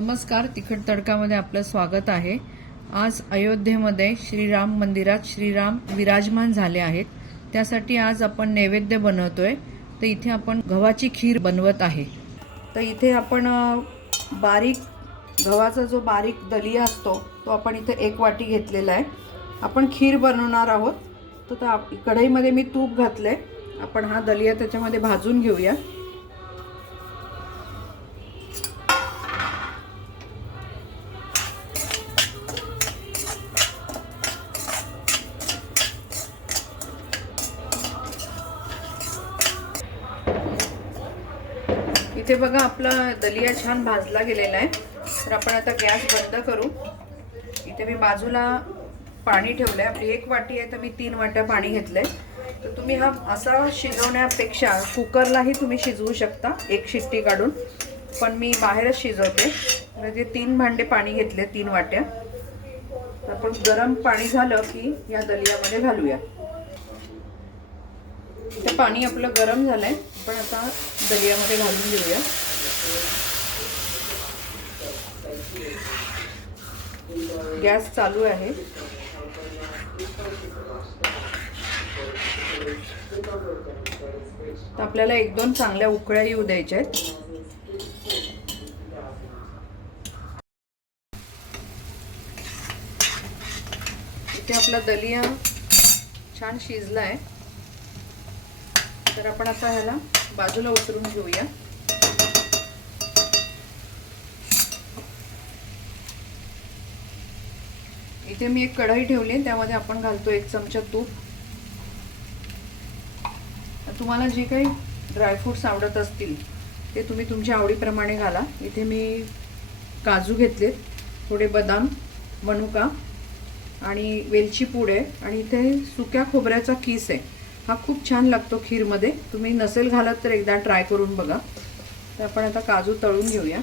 नमस्कार तिखट तडकामध्ये आपलं स्वागत आहे. आज अयोध्येमध्ये श्रीराम मंदिरात श्रीराम विराजमान झाले आहेत. त्यासाठी आज आपण नैवेद्य बनवतोय. तर इथे आपण गव्हाची खीर बनवत आहे. तर इथे आपण बारीक गव्हाचा जो बारीक दलिया असतो तो आपण इथे एक वाटी घेतलेला आहे. आपण खीर बनवणार आहोत. तर कढईमध्ये मी तूप घातलं आहे आपण हा दलिया त्याच्यामध्ये भाजून घेऊया. इथे बघा आपला दलिया छान भाजला गेलेला आहे. तर आपण आता गॅस बंद करू. इथे मी बाजूला पाणी ठेवलं आहे आपली एक वाटी आहे तर मी तीन वाट्या पाणी घेतलंय. तर तुम्ही हा असा शिजवण्यापेक्षा कुकरलाही तुम्ही शिजवू शकता एक शिट्टी काढून. पण मी बाहेरच शिजवते. म्हणजे तीन भांडे पाणी घेतले तीन वाट्या. तर आपण गरम पाणी झालं की या दलियामध्ये घालूया. इथे पाणी आपलं गरम झालंय. पण आता दलियामध्ये घालून घेऊया. गॅस चालू आहे. तर आपल्याला एक दोन चांगल्या उकळ्या येऊ द्यायच्या आहेत. इथे आपला दलिया छान शिजला आहे तर आपण आता ह्याला बाजूला उतरून घेऊया. इथे मी एक कढई ठेवली त्यामध्ये आपण घालतो एक चमचा तूप. तुम्हाला जे काही ड्रायफ्रुट्स आवडत असतील ते तुम्ही तुमच्या आवडीप्रमाणे घाला. इथे मी काजू घेतलेत थोडे बदाम मनुका आणि वेलची पूड आहे. आणि इथे सुक्या खोबऱ्याचा किस आहे. हा खूप छान लागतो खीरमध्ये. तुम्ही नसेल घालत तर एकदा ट्राय करून बघा. तर आपण आता काजू तळून घेऊया.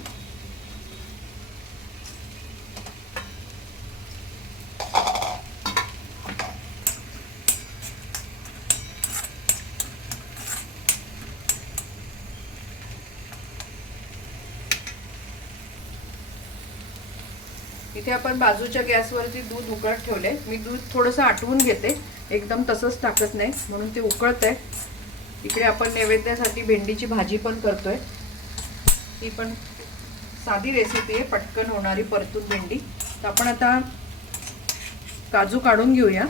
इथे आपण बाजूच्या गॅसवरती दूध उकळत ठेवले मी दूध थोडंसं आटवून घेते. एकदम तसंच टाकत नाही म्हणून ते उकळत आहे. इकडे आपण नैवेद्यासाठी भेंडीची भाजी पण करतोय. ही पण साधी रेसिपी आहे पटकन होणारी परतून भेंडी. तर आपण आता काजू काढून घेऊया.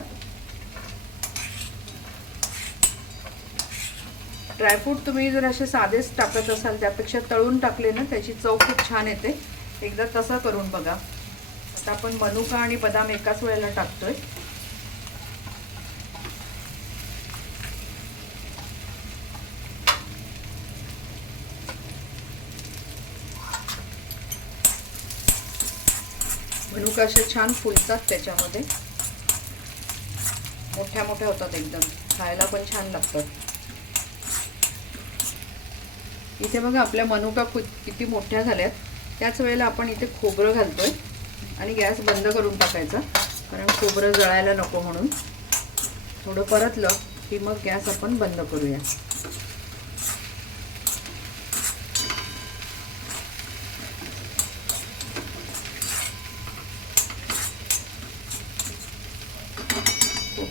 ड्रायफ्रूट तुम्ही जर असे साधेच टाकत असाल त्यापेक्षा तळून टाकले ना त्याची चव खूप छान येते. एकदा तसं करून बघा. आता आपण मनुका आणि बदाम एकाच वेळेला टाकतोय. मनुका असे छान फुलतात त्याच्यामध्ये. मोठ्या मोठ्या होतात एकदम. खायला पण छान लागतात इथे बघा आपल्या मनुका किती मोठ्या झाल्यात. त्याच वेळेला आपण इथे खोबरं घालतोय. आणि गॅस बंद करून टाकायचा. कारण खोबरं जळायला नको म्हणून. थोडं परतलं की मग गॅस आपण बंद करूया.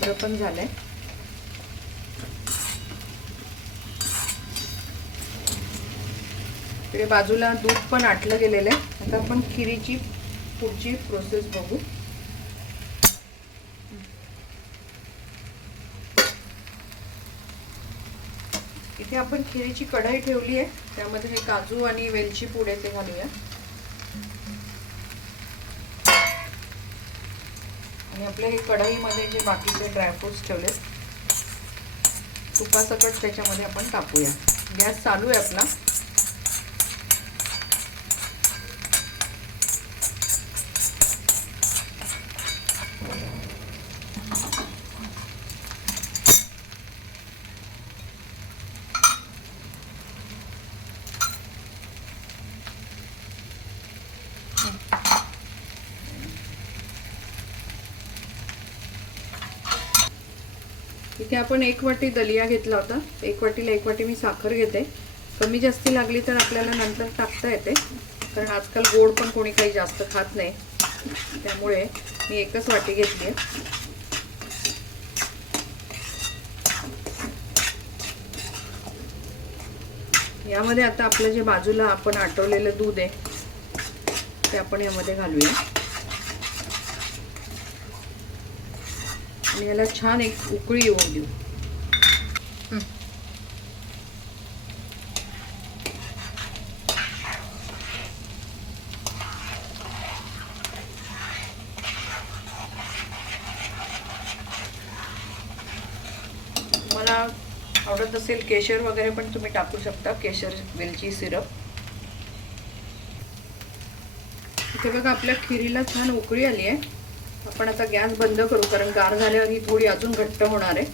खोबरं पण झालंय. इकडे बाजूला दूध पण आटलं गेलेलं आहे. आता आपण खिरीची पुढची प्रोसेस बघू. इथे आपण खिरीची कढाई ठेवली आहे. त्यामध्ये हे काजू आणि वेलची पूड ते घालूया. आपल्या हे कढईमध्ये जे बाकीचे ड्रायफ्रूट्स ठेवले तुपासकट त्याच्यामध्ये आपण टाकूया. गॅस चालू आहे आपला. इथे आपण एक वाटी दलिया घेतला होता. एक वाटीला एक वाटी मी साखर घेते. कमी जास्ती लागली तर आपल्याला नंतर टाकता येते. कारण आजकाल गोड पण कोणी काही जास्त खात नाही. त्यामुळे मी एकच वाटी घेतली आहे. यामध्ये आता आपलं जे बाजूला आपण आटवलेलं दूध आहे ते आपण यामध्ये घालूया. आणि याला छान एक उकळी येऊन देऊ. तुम्हाला आवडत असेल केशर वगैरे पण तुम्ही टाकू शकता केशर वेलची सिरप. इथे बघा आपल्या खिरीला छान उकळी आली आहे आपण आता गॅस बंद करू कारण गार झाल्यावर ही थोडी अजून घट्ट होणार आहे.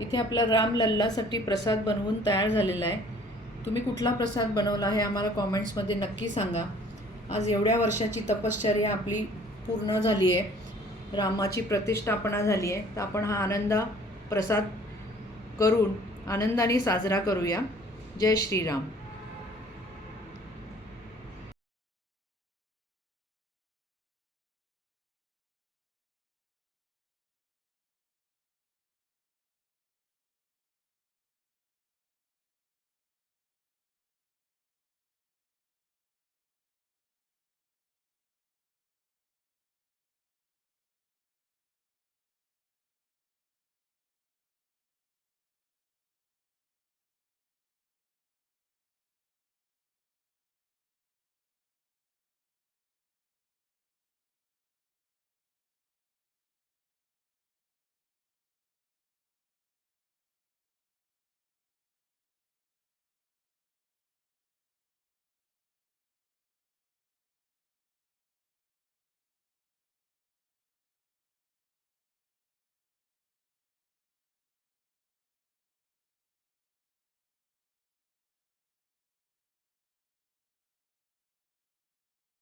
इथे आपला राम लल्लासाठी प्रसाद बनवून तयार झालेला आहे. तुम्ही कुठला प्रसाद बनवला हे आम्हाला कॉमेंट्समध्ये नक्की सांगा. आज एवढ्या वर्षाची तपश्चर्या आपली पूर्ण झाली आहे. रामाची प्रतिष्ठापना झाली आहे. तर आपण हा आनंद प्रसाद करून आनंदाने साजरा करूया. जय श्रीराम.